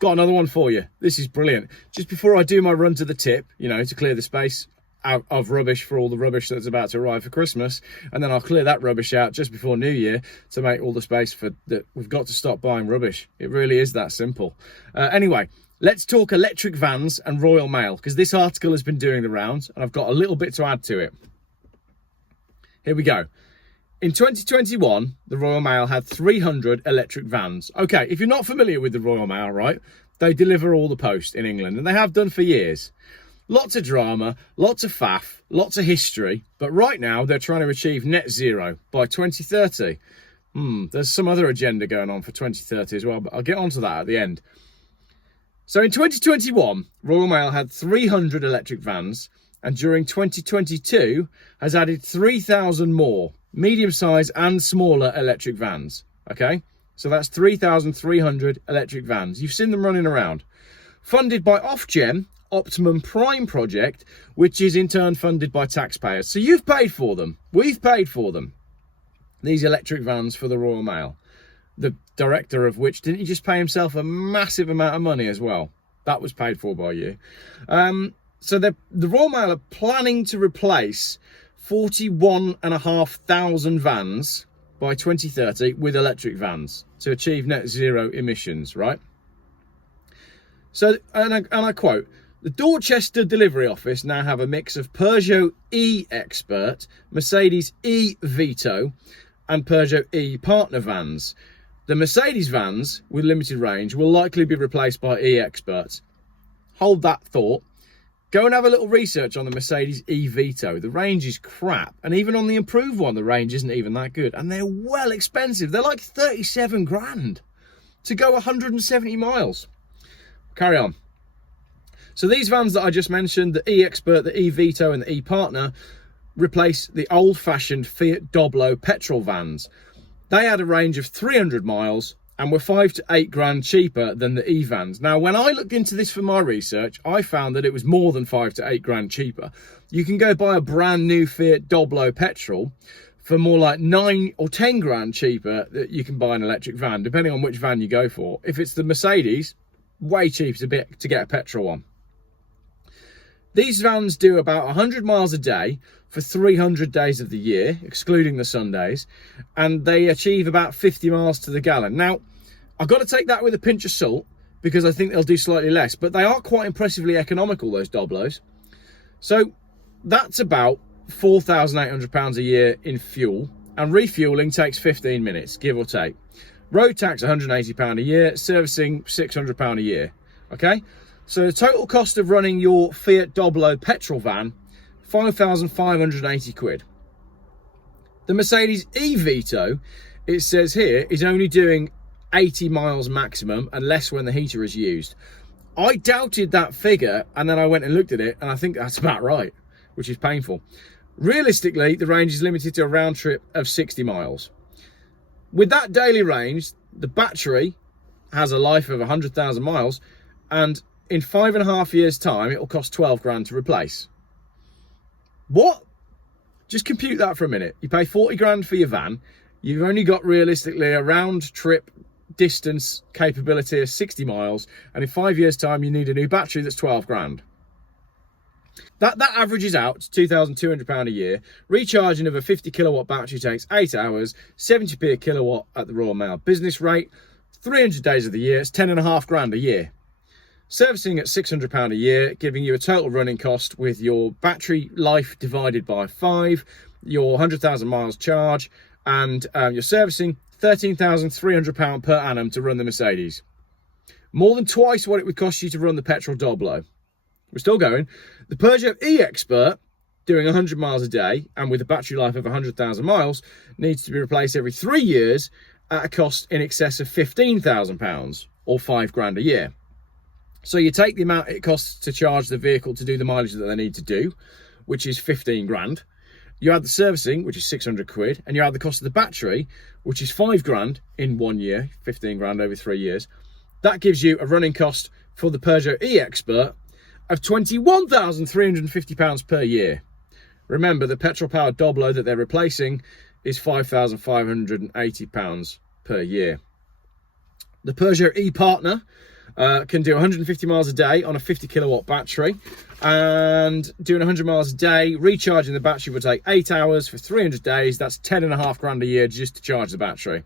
got another one for you. This is brilliant. Just before I do my run to the tip, you know, to clear the space out of rubbish for all the rubbish that's about to arrive for Christmas, and then I'll clear that rubbish out just before New Year to make all the space for that. We've got to stop buying rubbish. It really is that simple. Anyway, let's talk electric vans and Royal Mail, because this article has been doing the rounds and I've got a little bit to add to it. Here we go. In 2021, the Royal Mail had 300 electric vans. Okay, if you're not familiar with the Royal Mail, right, they deliver all the post in England, and they have done for years. Lots of drama, lots of faff, lots of history, but right now they're trying to achieve net zero by 2030. There's some other agenda going on for 2030 as well, but I'll get onto that at the end. So in 2021, Royal Mail had 300 electric vans, and during 2022 has added 3,000 more medium-sized and smaller electric vans. Okay, so that's 3,300 electric vans. You've seen them running around. Funded by Ofgem Optimum Prime project, which is in turn funded by taxpayers. So you've paid for them. We've paid for them. These electric vans for the Royal Mail. The director of which, didn't he just pay himself a massive amount of money as well? That was paid for by you. So the Royal Mail are planning to replace 41,500 vans by 2030 with electric vans to achieve net zero emissions, right? So, and I quote, the Dorchester delivery office now have a mix of Peugeot e-Expert, Mercedes eVito and Peugeot e-Partner vans. The Mercedes vans with limited range will likely be replaced by e-Experts. Hold that thought. Go and have a little research on the Mercedes eVito. The range is crap. And even on the improved one, the range isn't even that good. And they're well expensive. They're like 37 grand to go 170 miles. Carry on. So these vans that I just mentioned, the e-Expert, the eVito and the e-Partner, replace the old-fashioned Fiat Doblo petrol vans. They had a range of 300 miles and were 5 to 8 grand cheaper than the e-vans. Now, when I looked into this for my research, I found that it was more than 5 to 8 grand cheaper. You can go buy a brand new Fiat Doblo petrol for more like 9 or 10 grand cheaper that you can buy an electric van, depending on which van you go for. If it's the Mercedes, way cheaper to get a petrol one. These vans do about 100 miles a day for 300 days of the year, excluding the Sundays, and they achieve about 50 miles to the gallon. Now, I've got to take that with a pinch of salt because I think they'll do slightly less, but they are quite impressively economical, those Doblos. So that's about £4,800 a year in fuel, and refueling takes 15 minutes, give or take. Road tax £180 a year, servicing £600 a year. Okay, so the total cost of running your Fiat Doblo petrol van, 5,580 quid. The Mercedes eVito, it says here, is only doing 80 miles maximum and less when the heater is used. I doubted that figure, and then I went and looked at it, and I think that's about right, which is painful. Realistically, the range is limited to a round trip of 60 miles. With that daily range, the battery has a life of 100,000 miles, and in 5.5 years' time, it'll cost 12 grand to replace. What? Just compute that for a minute. You pay 40 grand for your van. You've only got realistically a round trip distance capability of 60 miles. And in 5 years' time, you need a new battery that's 12 grand. That averages out to £2,200 a year. Recharging of a 50 kilowatt battery takes 8 hours, 70p a kilowatt at the Royal Mail business rate. 300 days of the year, it's 10.5 grand a year. Servicing at £600 a year, giving you a total running cost with your battery life divided by 5, your 100,000 miles charge, and your servicing, £13,300 per annum to run the Mercedes. More than twice what it would cost you to run the petrol Doblo. We're still going. The Peugeot e-Expert, doing 100 miles a day, and with a battery life of 100,000 miles, needs to be replaced every 3 years at a cost in excess of £15,000, or 5 grand a year. So you take the amount it costs to charge the vehicle to do the mileage that they need to do, which is 15 grand. You add the servicing, which is 600 quid, and you add the cost of the battery, which is 5 grand in 1 year, 15 grand over 3 years. That gives you a running cost for the Peugeot e-Expert of £21,350 per year. Remember, the petrol-powered Doblo that they're replacing is £5,580 per year. The Peugeot e-Partner, can do 150 miles a day on a 50 kilowatt battery, and doing 100 miles a day, recharging the battery would take 8 hours for 300 days. That's 10.5 grand a year just to charge the battery.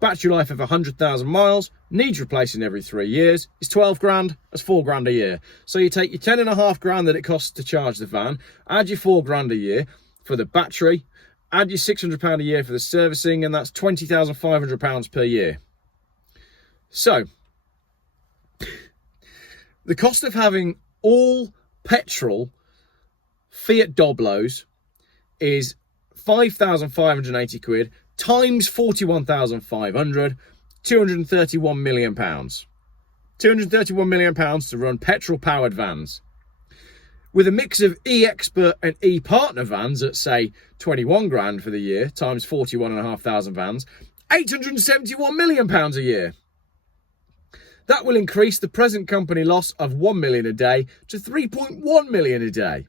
Battery life of 100,000 miles, needs replacing every 3 years, is 12 grand, that's 4 grand a year. So you take your 10.5 grand that it costs to charge the van, add your 4 grand a year for the battery, add your £600 a year for the servicing, and that's £20,500 per year. So, the cost of having all petrol Fiat Doblos is 5,580 quid times 41,500, 231 million pounds. 231 million pounds to run petrol powered vans. With a mix of e-expert and e-partner vans at, say, 21 grand for the year, times 41,500 vans, 871 million pounds a year. That will increase the present company loss of 1 million a day to 3.1 million a day.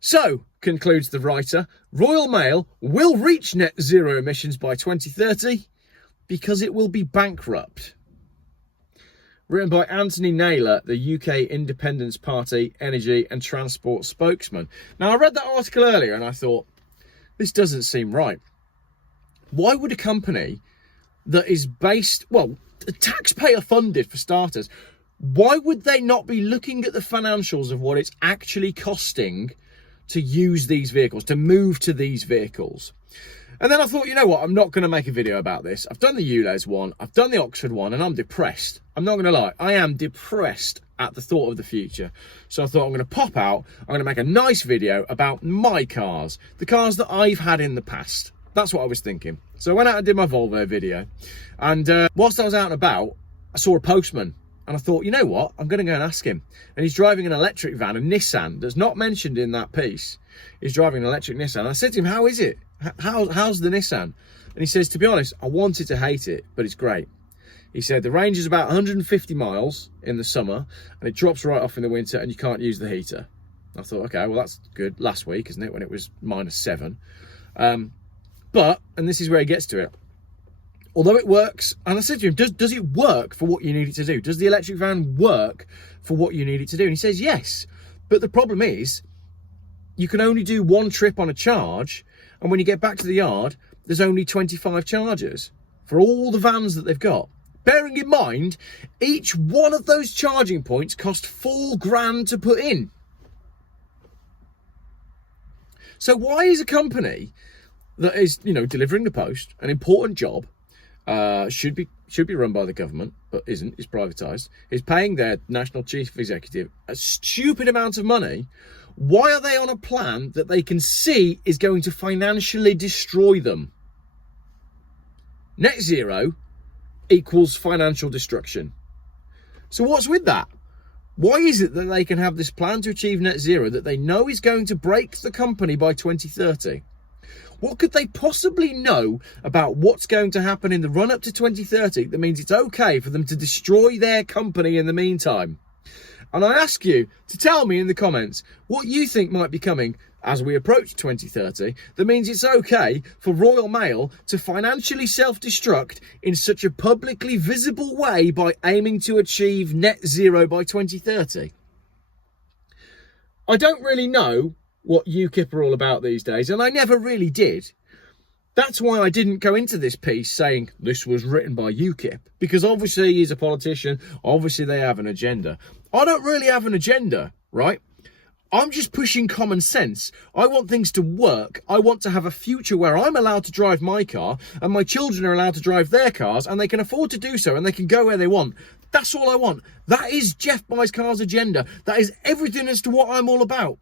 So, concludes the writer, Royal Mail will reach net zero emissions by 2030 because it will be bankrupt. Written by Anthony Naylor, the UK Independence Party Energy and Transport spokesman. Now, I read that article earlier and I thought, this doesn't seem right. Why would a company that is based, well, taxpayer funded for starters, why would they not be looking at the financials of what it's actually costing to use these vehicles, to move to these vehicles? And then I thought, you know what, I'm not going to make a video about this. I've done the ULEZ one, I've done the Oxford one, and I'm depressed. I'm not going to lie, I am depressed at the thought of the future. So I thought I'm going to pop out, I'm going to make a nice video about my cars, the cars that I've had in the past. That's what I was thinking. So I went out and did my Volvo video, and whilst I was out and about, I saw a postman. And I thought, you know what, I'm going to go and ask him. And he's driving an electric van, a Nissan, that's not mentioned in that piece. He's driving an electric Nissan. And I said to him, how is it? How's the Nissan? And he says, to be honest, I wanted to hate it, but it's great. He said the range is about 150 miles in the summer, and it drops right off in the winter, and you can't use the heater. I thought, okay, well, that's good. Last week, isn't it, when it was -7. But, and this is where he gets to it, although it works, and I said to him, does it work for what you need it to do? Does the electric van work for what you need it to do? And he says, yes. But the problem is, you can only do one trip on a charge, and when you get back to the yard, there's only 25 chargers for all the vans that they've got. Bearing in mind, each one of those charging points cost 4 grand to put in. So why is a company that is, you know, delivering the post, an important job, should be run by the government, but isn't, is privatised, is paying their national chief executive a stupid amount of money? Why are they on a plan that they can see is going to financially destroy them? Net zero equals financial destruction. So what's with that? Why is it that they can have this plan to achieve net zero that they know is going to break the company by 2030? What could they possibly know about what's going to happen in the run-up to 2030 that means it's okay for them to destroy their company in the meantime? And I ask you to tell me in the comments what you think might be coming as we approach 2030 that means it's okay for Royal Mail to financially self-destruct in such a publicly visible way by aiming to achieve net zero by 2030. I don't really know what UKIP are all about these days, and I never really did. That's why I didn't go into this piece saying this was written by UKIP, because obviously he's a politician, obviously they have an agenda. I don't really have an agenda, right? I'm just pushing common sense. I want things to work. I want to have a future where I'm allowed to drive my car and my children are allowed to drive their cars and they can afford to do so and they can go where they want. That's all I want. That is Geoff Buys Cars agenda. That is everything as to what I'm all about.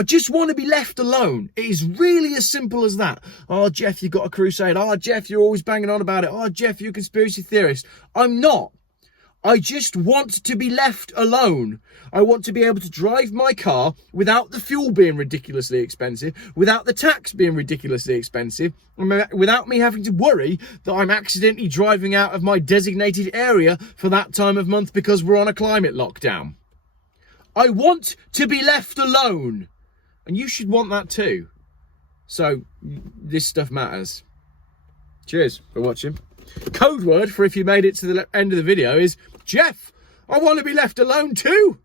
I just want to be left alone. It is really as simple as that. Oh, Geoff, you've got a crusade. Oh, Geoff, you're always banging on about it. Oh, Geoff, you're a conspiracy theorist. I'm not. I just want to be left alone. I want to be able to drive my car without the fuel being ridiculously expensive, without the tax being ridiculously expensive, without me having to worry that I'm accidentally driving out of my designated area for that time of month because we're on a climate lockdown. I want to be left alone. And you should want that too. So, this stuff matters. Cheers for watching. Code word for if you made it to the end of the video is Geoff I want to be left alone too.